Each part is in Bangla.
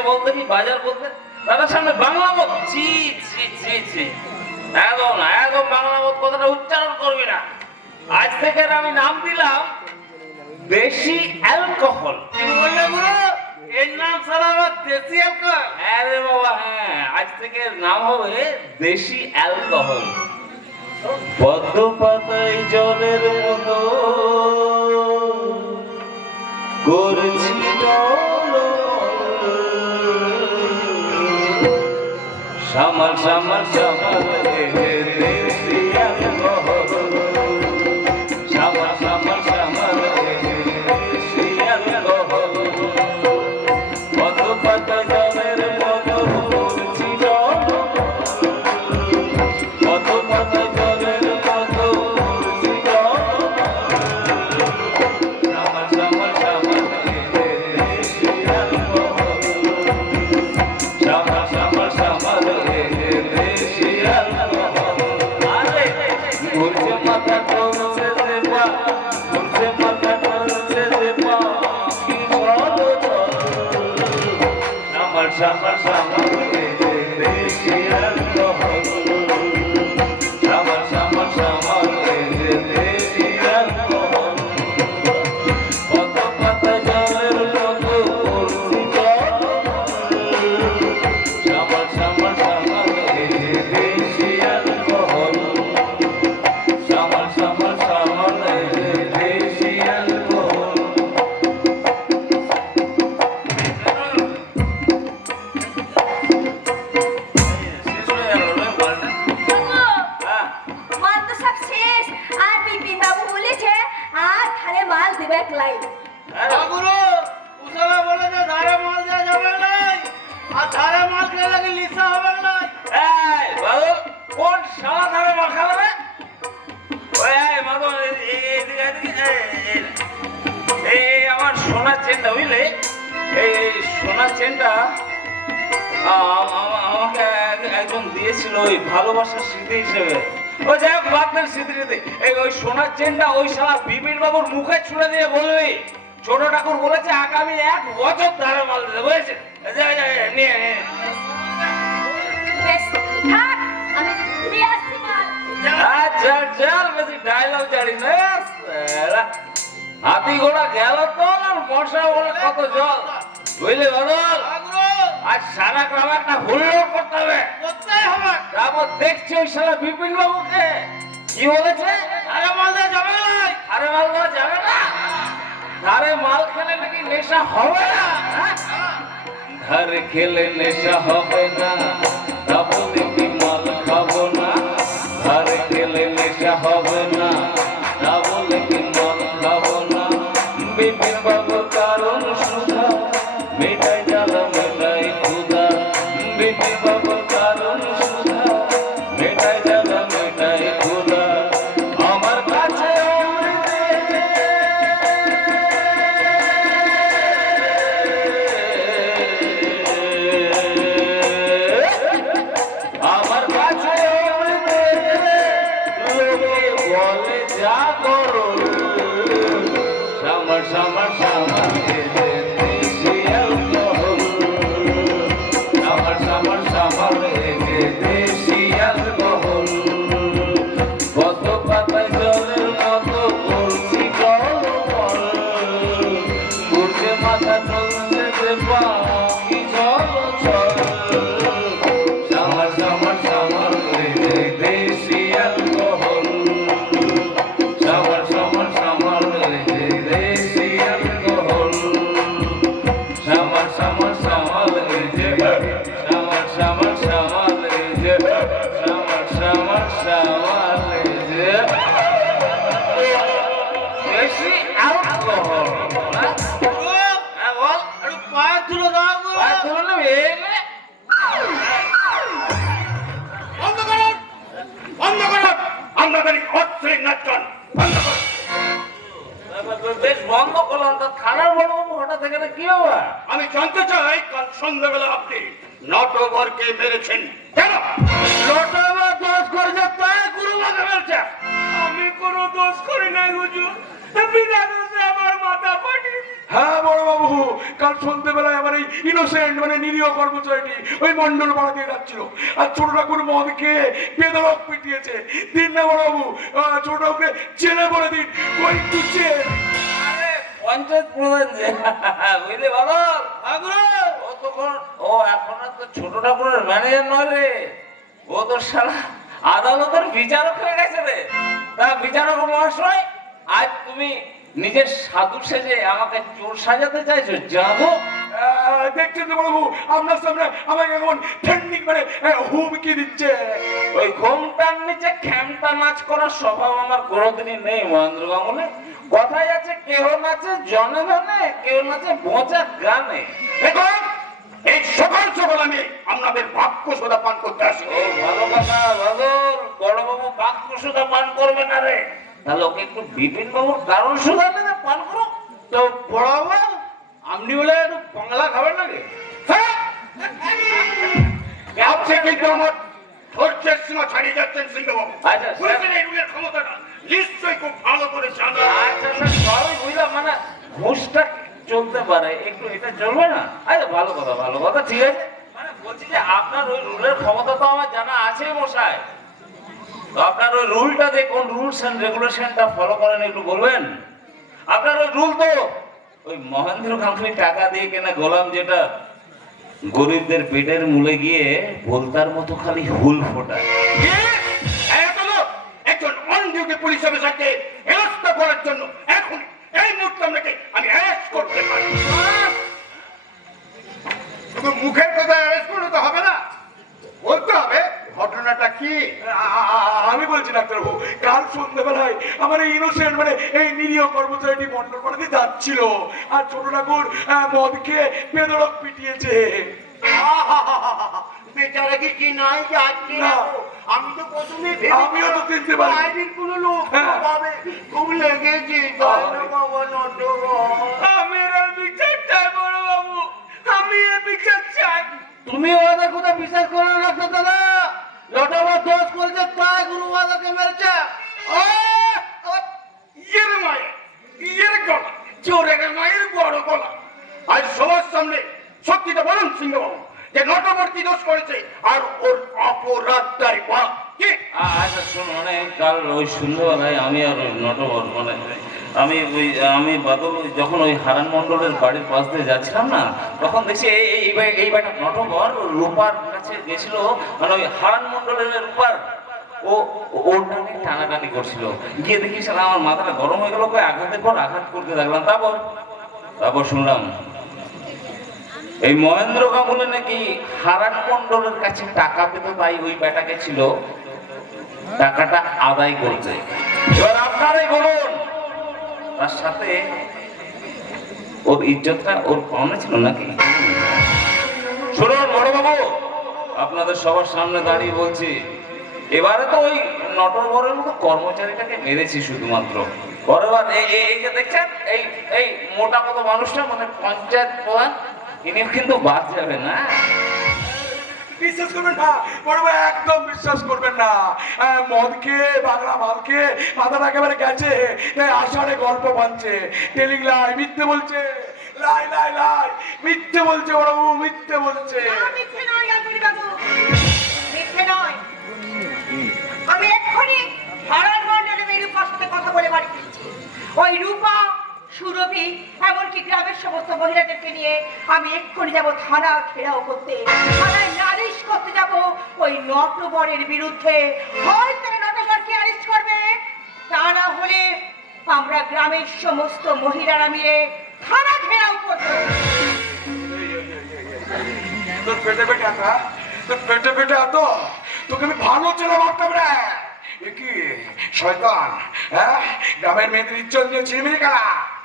বাণিজ্য বলতে কি বাজার বলতে দাদার সামনে বাংলা মত। জি জি জি জি একদম একদম বাংলা মত কথাটা উচ্চারণ করবি না। আজ থেকে আমি নাম দিলাম বেশি অ্যালকোহল। এর নাম আমার দেশি অ্যালকোহল। হ্যাঁ বাবা হ্যাঁ। আজ থেকে নাম হবে দেশি অ্যালকোহল। পদ্ম জলের মতো। করছি টলো Shamal, shamal, shamal, shamal, shamal, shamal, shamal, shamal, shamal, Shama Shama ওই সোনার চেনটা ওই শালা বিপিন বাবুর মুখে ছুড়ে দিয়ে বলবি। ছোট ঠাকুর বলেছে আগামী এক বছর তারা মাল দেবে বুঝেছে হাতি ঘোড়া গেল তো আর মশা বলে কত জল। বুঝলি বদল? সারা একটা করতে হবে। তারপর দেখছি ওই সারা বিপিন বাবুকে কি বলেছে? আরে মালদা যাবে না। আরে মালদা যাবে না। ধারে মাল খেলে নাকি নেশা হবে না। হ্যাঁ। ধারে খেলে নেশা হবে না। was a জানতে চাই কাল সন্ধ্যাবেলা আপনি? নটবরকে মেরেছেন কেন? লোটাবা দোষ করেছে তাই গুরু মাকে বলছে আমি কোনো দোষ করি নাই হুজুর। বিনা দোষে আমার মাথা ফাটি। হ্যাঁ বড় বাবু কাল সন্ধ্যেবেলায় আমার এই ইনোসেন্ট মানে নিরীহ কর্মচারীটি ওই মন্ডল পাড়া দিয়ে যাচ্ছিল। আর ছোট ঠাকুর মদ খেয়ে বেদরক পিটিয়েছে। দিন না বড় বাবু ছোট ঠাকুরকে জেলে বলে দিন। ওই আরে পঞ্চায়েত প্রধান যে। বুঝলি বাবা ও তখন ও এখন তো ছোট ঠাকুরের ম্যানেজার নয় রে। ও তো সারা আদালতের বিচারক হয়ে গেছে রে। তা বিচারক মহাশয় আজ তুমি নিজের সাধু সেজে আমাকে চোর সাজাতে চাইছো যাব আহ, দেখছেন তো বাবু আপনার সামনে আমাকে এখন ঠেন্ডিক মানে হুমকি দিচ্ছে। ওই ঘোমটার নিচে খ্যামটা নাচ করার স্বভাব আমার কোনোদিনই নেই মহেন্দ্র গাঙ্গুলি কথাই আছে কেউ নাচে জনে জনে কেউ নাচে বোঁচা গানে এই সকাল সকাল আমি আপনাদের বাক্য সোদা পান করতে আসি। ভালো কথা বাদল বড়বাবু বাক্য সুধা পান করবে না রে। তাহলে ওকে একটু বিপিন বাবুর কারণ সুধা না পান করো। তো পড়াবো আপনি বলে একটু বাংলা খাবেন নাকি? হ্যাঁ? আপনি কিন্তু আমার ধৈর্যের সীমা ছাড়িয়ে যাচ্ছেন সিংহবাবু। আচ্ছা, ক্ষমতাটা? নিশ্চয়ই খুব ভালো করে জানা। আচ্ছা স্যার সবই বুঝলাম মানে ঘুষটা চলতে পারে একটু এটা চলবে না? আচ্ছা ভালো কথা ভালো কথা ঠিক আছে। মানে বলছি যে আপনার ওই রুলের ক্ষমতা তো আমার জানা আছে মশাই। তো আপনার ওই রুলটা রুলস এন্ড রেগুলেশনটা ফলো করেন একটু বলবেন? আপনার ওই রুল তো ওই মহেন্দ্র টাকা দিয়ে কেনা গোলাম যেটা গরিবদের পেটের মূলে গিয়ে বলতার মতো খালি হুল ফোটায়। ডিউটি পুলিশ অফিসারকে করার জন্য এখন এই মুহূর্তে আপনাকে আমি অ্যারেস্ট করতে পারি। শুধু মুখের কথা অ্যারেস্ট করলে তো হবে না। বলতে হবে ঘটনাটা কি? আমি বলছি ডাক্তারবাবু কাল সন্ধ্যেবেলায় আমার এই ইনোসেন্ট মানে এই নিরীহ কর্মচারীটি মন্ডল পাড়া দিয়ে যাচ্ছিল আর ছোট ঠাকুর মদ খেয়ে বেদরক পিটিয়েছে। বেচারা কি কি নাই যাচ্ছে? না। আমি তো প্রথমে আমিও তো চিনতে। বাইরের কোনো লোক হ্যাঁ। পাবে। খুব লেগেছে। বাবা নটবর আমি এর বিচার চাই বড় বাবু আমি এর বিচার চাই। তুমি ওদের কথা বিশ্বাস করো না তো দাদা। লটাবার দোষ করেছে তাই গুরু মাদাকে মেরেছে। ও, ইয়ের মায়ের ইয়ের গলা চোরের মায়ের বড় গলা। আজ সবার সামনে সত্যিটা বলুন সিংহবাবু। যে নটবর্তী দোষ করেছে, আর ওর অপরাধটাই বা কি? আচ্ছা শোন মানে কাল ওই সন্ধ্যাবেলায় আমি আর ওই নটবর মানে আমি ওই, আমি বাদল যখন ওই হারান মণ্ডলের বাড়ির পাশ দিয়ে যাচ্ছিলাম না, তখন দেখছি এই, এই- এই বাড়িটা নটবর রূপার কাছে গেছিল মানে ওই হারান মণ্ডলের রূপার, ও, ওর টানে টানাটানি করছিল। গিয়ে দেখি সারা আমার মাথাটা গরম হয়ে গেল আঘাতের পর আঘাত করতে থাকলাম তারপর তারপর শুনলাম এই মহেন্দ্র গাঙ্গুলি নাকি হারান মন্ডলের কাছে টাকা পেত তাই ওই বেটাকে ছিল? টাকাটা আদায় করতে। এবার আপনারাই বলুন, তার সাথে ওর ইজ্জতটা ওর পাওনা ছিল নাকি? শুনুন বড়বাবু আপনাদের সবার সামনে দাঁড়িয়ে বলছি, এবারে তো ওই নটরবরের মতো কর্মচারীটাকে মেরেছি শুধুমাত্র। পরের এই দেখছেন, এই এই মোটা মতো মানুষটা মানে পঞ্চায়েত প্রধান ইনি কিন্তু বাদ যাবে না। বিশ্বাস করবেন না বড় ভাই একদম বিশ্বাস করবেন না। মদ খেয়ে বাংলা মাল খেয়ে মাথাটা একেবারে গেছে তাই আষাঢ়ে গল্প বানছে টেলিং লাই মিথ্যে বলছে লাই লাই লাই মিথ্যে বলছে বড় বাবু মিথ্যে বলছে। মিথ্যে নয় মিথ্যে নয়। আমি এক্ষুনি মহিলাদেরকে নিয়ে আমি এক্ষুনি যাব থানা ঘেরাও করতে। থানায় নালিশ করতে যাব। ওই নটবরের বিরুদ্ধে। হয় হয়তো নটবরকে অ্যারেস্ট করবে, তা না হলে আমরা গ্রামের সমস্ত মহিলারা মিলে থানা ঘেরাও করব। তোর পেটে পেটে এত হ্যাঁ? তোর পেটে পেটে এত? তোকে আমি ভালো ছেলে ভাবতাম রে। কি? শয়তান হ্যাঁ? গ্রামের মেয়েদের ইজ্জত নিয়ে ছিনিমিনি খেলা।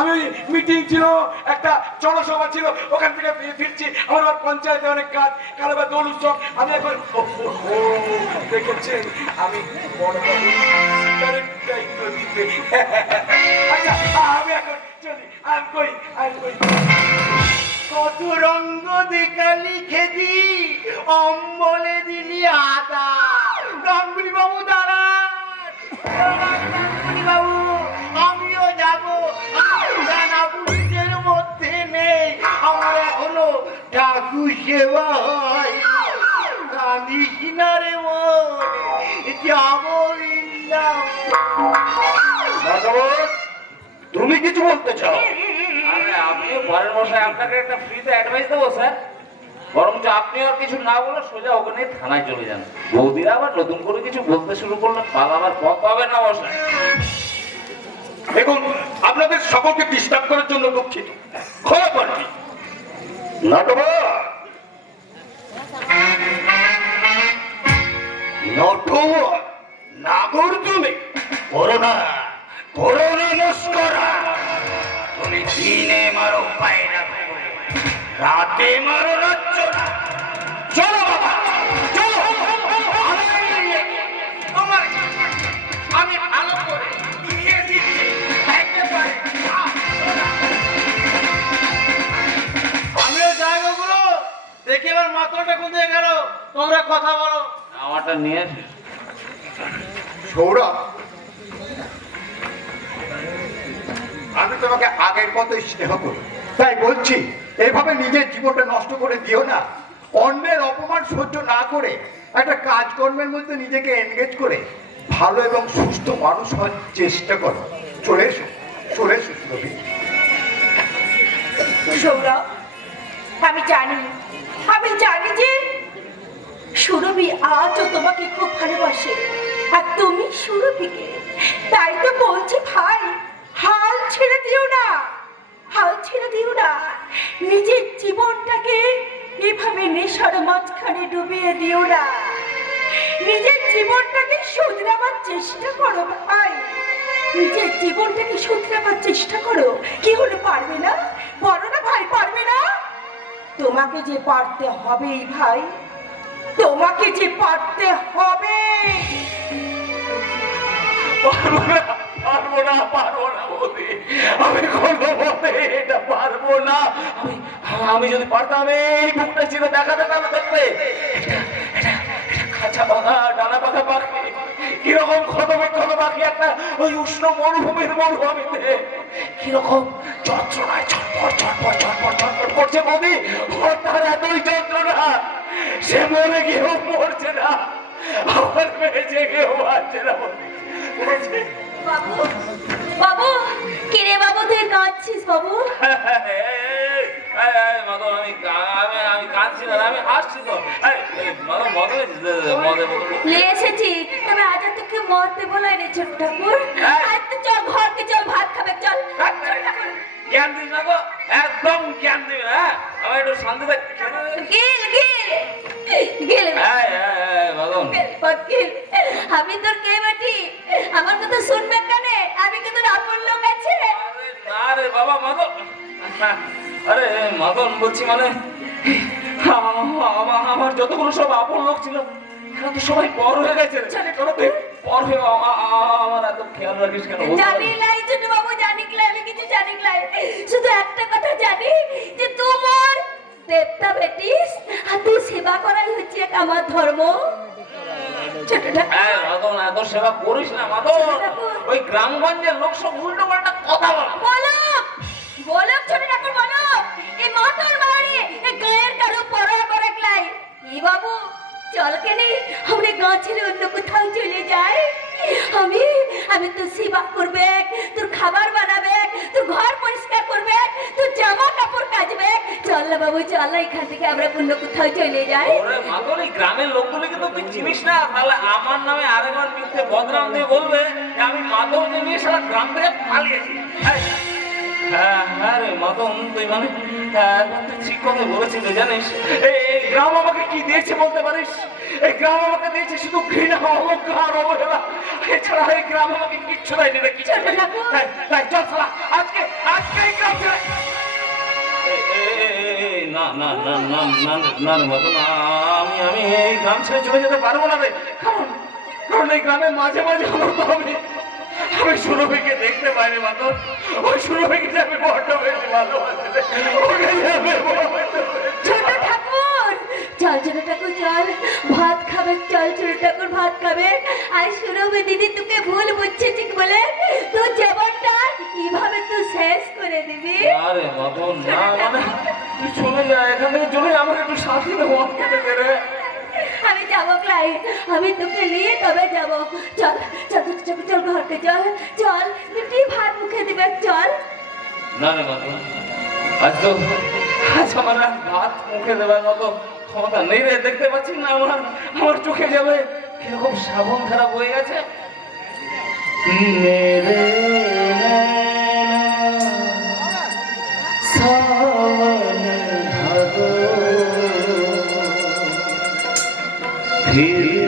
আমি মিটিং ছিল, একটা জনসভা ছিল, ওখান থেকে ফিরছি। আমার আবার পঞ্চায়েতে অনেক কাজ কারও বা দোল উৎসব। আমি এখন দেখেছেন? আমি আচ্ছা চলি। আমি কই কত রঙ্গ দেখালি খেদি অম্বলে দিলি আদা। গাঙ্গুলি বাবু, দাঁড়ান। সেবা হয় কাঁদিস না রে মনে তুমি কিছু বলতে চাও? আপনি পরের মশাই আপনাকে একটা ফ্রিতে অ্যাডভাইস দেবো স্যার বরঞ্চ আপনি আর কিছু না বলে সোজা ওখানে থানায় চলে যান। বৌদিরা আবার নতুন করে কিছু বলতে শুরু করলে পালাবার পথ পাবে না মশাই। দেখুন আপনাদের সকলকে ডিস্টার্ব করার জন্য দুঃখিত। ক্ষমা করছি নটবর নটবর নাগর তুমি করোনা করোনা নস্করা তুমি দিনে মারো পায়রা রাতে মারো রাজ্য চলো আমারটা নিয়ে সৌরভ আমি তোমাকে আগের মতোই স্নেহ করি। তাই বলছি এইভাবে নিজের জীবনটা নষ্ট করে দিও না। অন্যের অপমান সহ্য না করে একটা কাজকর্মের মধ্যে নিজেকে এনগেজ করে ভালো এবং সুস্থ মানুষ হওয়ার চেষ্টা করো। চলে এসো চলে এসো সুরভি সৌরভ আমি জানি আমি জানি যে সুরভি আজও তোমাকে খুব ভালোবাসে। আর তুমি সুরভিকে, তাই তো বলছি ভাই, হাল ছেড়ে দিও না। হাল ছেড়ে দিও না। নিজের জীবনটাকে এভাবে নেশার মাঝখানে ডুবিয়ে দিও না। নিজের জীবনটাকে শুধরাবার চেষ্টা করো ভাই। নিজের জীবনটাকে শুধরাবার চেষ্টা করো। কি হলো পারবে না? বলো না ভাই, পারবে না? তোমাকে যে পারতে হবেই ভাই। তোমাকে যে পারতে হবে। আমি যদি পারতাম, এই বুকটা এটা এটা খাঁচা বাঁধা ডানা কীরকম একটা ওই উষ্ণ মরুভূমির কীরকম যন্ত্রণায় ছটপট ছটপট ছটপট ছটপট করছে বৌদি। তার এতই যন্ত্রণা। সে মরে গিয়েও মরছে না। আমার মেয়ে জেগেও বাঁচছে না। বাবু বাবু তুই কাঁদছিস বাবু? আমি কাঁদছি না, আমি হাসছি তো। এসেছি তবে আজ তোকে মরতে রে ছোট ঠাকুর। আজ তো চল ঘরকে চল ভাত খাবে চল। জ্ঞান দিস না গো একদম জ্ঞান দিবি না হ্যাঁ? আমি একটু খেতে দে। গিল গিল। গিল এই, মদন ফকির। আমি তোর কে বেটি? আমার কথা শুনবে কানে? আমি কি তোর আপন লোক আছে আরে বাবা মদন আরে মদন বলছি মানে আমা- আমা- আমার যতগুলো সব আপন লোক ছিল এরা তো সবাই পর হয়ে গেছে চলে। তোরা তুই পর হয়ে আমার এত খেয়াল রাখিস কেন? জানি লাই ছোট বাবু জানি আমি কিছু জানি লাই। শুধু একটা কথা জানি যে তোমার দেবতা বেটিস আর তুই সেবা করাই হচ্ছে আমার ধর্ম। ছোট ঠাকুর এই, মদন এত সেবা করিস না মদন ওই গ্রামগঞ্জের লোক সব উল্টো পাল্টা কথা বলে। বলো বলো ছোট ঠাকুর বলো এই মাতার বাড়ি এই গায়ের কারও পড়া করে লাই। ই বাবু চল কেনে আমরা গাঁ ছেড়ে অন্য কোথাও চলে যাই। আমি আমি তোর সেবা করবে তোর খাবার বানাবে তোর ঘর পরিষ্কার করবে তোর জামা কাপড় কাচবে চল না বাবু চল না এখান থেকে আমরা অন্য কোথাও চলে যাই। ওরে গ্রামের লোকগুলোকে তো তুই চিনিস না। তাহলে আমার নামে আরেকবার মিথ্যে বদনাম দিয়ে বলবে যে আমি মাদককে নিয়ে সারা গ্রাম থেকে পালিয়েছি। হ্যাঁ হ্যাঁ রে মদন তুই মানে হ্যাঁ, ঠিক কথা জানিস? এই গ্রাম আমাকে কি দিয়েছে বলতে পারিস? এই গ্রাম আমাকে দিয়েছে শুধু ঘৃণা অহংকার অবহেলা। এছাড়া এই গ্রাম আমাকে কিচ্ছু দেয়নি রে কিছু তাই তাই চল। না না না না না না রে মদন আমি আমি এই গ্রাম ছেড়ে চলে যেতে পারব না রে কারণ কারণ এই গ্রামের মাঝে মাঝে আমার আমি আমি সুরভিকে দেখতে পাইনি মদন ওই সুরভিকে যে আমি বড্ড বেশি ভালোবাসি ওকে যে আমি ছোট ঠাকুর চল ছোট ঠাকুর চল। ভাত খাবে চল ছোট ঠাকুর ভাত খাবে। আর সুরভি দিদি তোকে ভুল বুঝছে ঠিক বলে? তোর জীবনটা কীভাবে তুই শেষ করে দিবি? আরে মদন না মানে তুই চলে যা এখান চলে আমাকে একটু শান্তিতে মন খেতে দে রে। আমি যাব ক্লাই আমি তোকে নিয়ে তবে যাব? চল চল চল চল ঘরকে চল চল তুই ভাত মুখে দিবে চল। না রে মদন আজ তো আজ আমার ভাত মুখে দেওয়ার মতো ক্ষমতা নেই রে দেখতে পাচ্ছি না আমার আমার চোখে যাবে কীরকম সাবন খারাপ হয়ে গেছে। মেরে here